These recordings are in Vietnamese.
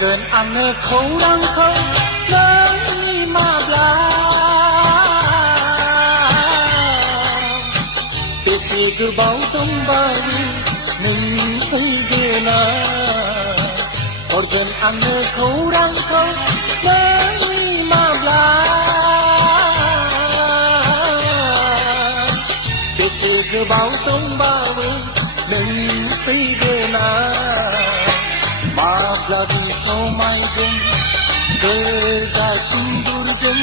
Organ ane khorang khâu nai ma bla Tesi gu bao tum bao ning thấy ghê na Organ ane khorang khâu nai ma bla Tesi gu bao tum bao ning thấy ghê na Mabladi somaydum Geza sindurdum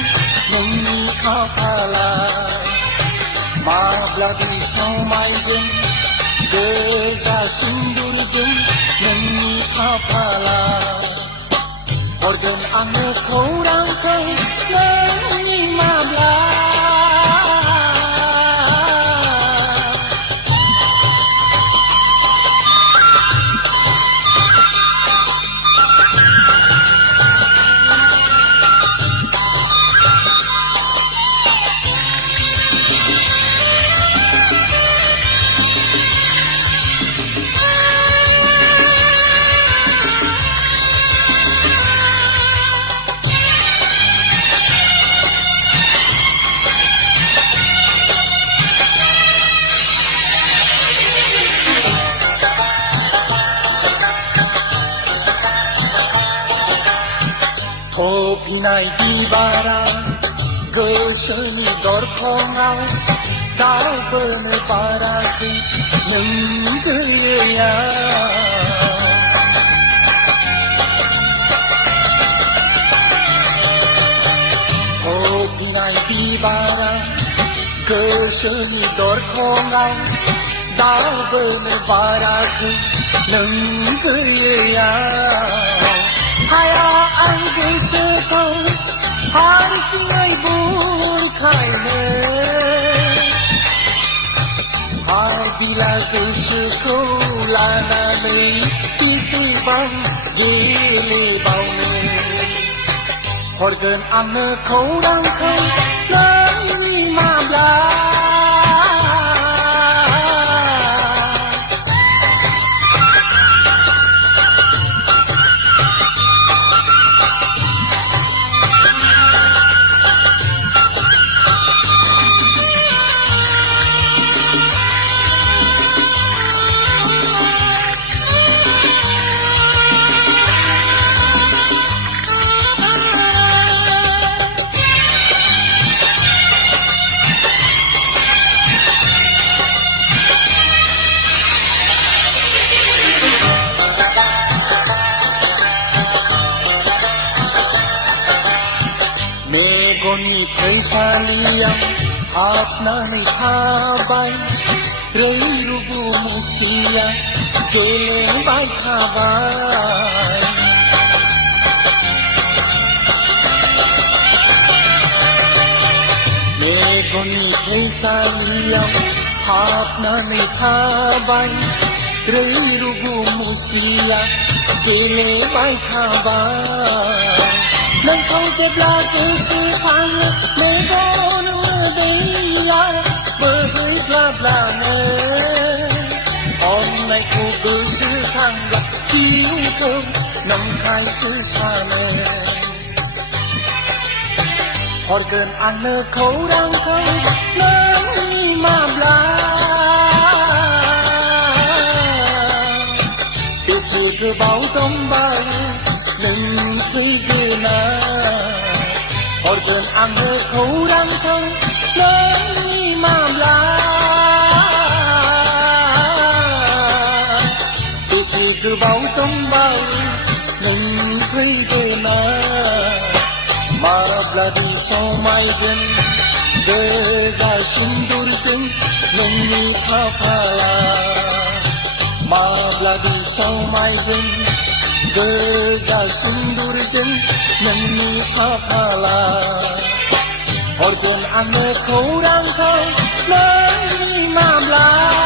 Nunni kapala Mabladi somaydum Geza sindurdum Nunni kapala Organ ane khorang khâu Nunni mabla Pinay dibara Goseni dorkhongau Dao bene paraki Nenggeya Pinay dibara Goseni dorkhongau Dao bene paraki Nenggeya Haya anh cứ sơ câu Hai người buồn khai mê Hai bila cứ sơ câu là na mê Tí tí băng dì lì bao mê Organ ane khorang khâu Nai ma bla Megoni kaisaliam apna ni khabai rei rubu musia gele bai khabai Megoni kaisaliam apna ni khabai rei rubu musia gele bai khabai Nâng không tiếp là cứ sư khăn Mê gô nâng đi ya Bơ hơi là nê Hôm nay cô cứ sư khăn là chiếu cơm Nâng khai sư xa nê Organ ane khorang khâu Nai ma bla Tê sư cứ bao tâm bao Nâng thấy ghê na Organ ane khorang khâu Nai ma bla Tê sư cứ bao tâm bao Nâng thấy ghê na Mabladi somaydum Geza sindurdum Nunni kapala Mabladi somaydum Geza sindurdum Nunni kapala Organ ane khorang khâu Nai ma bla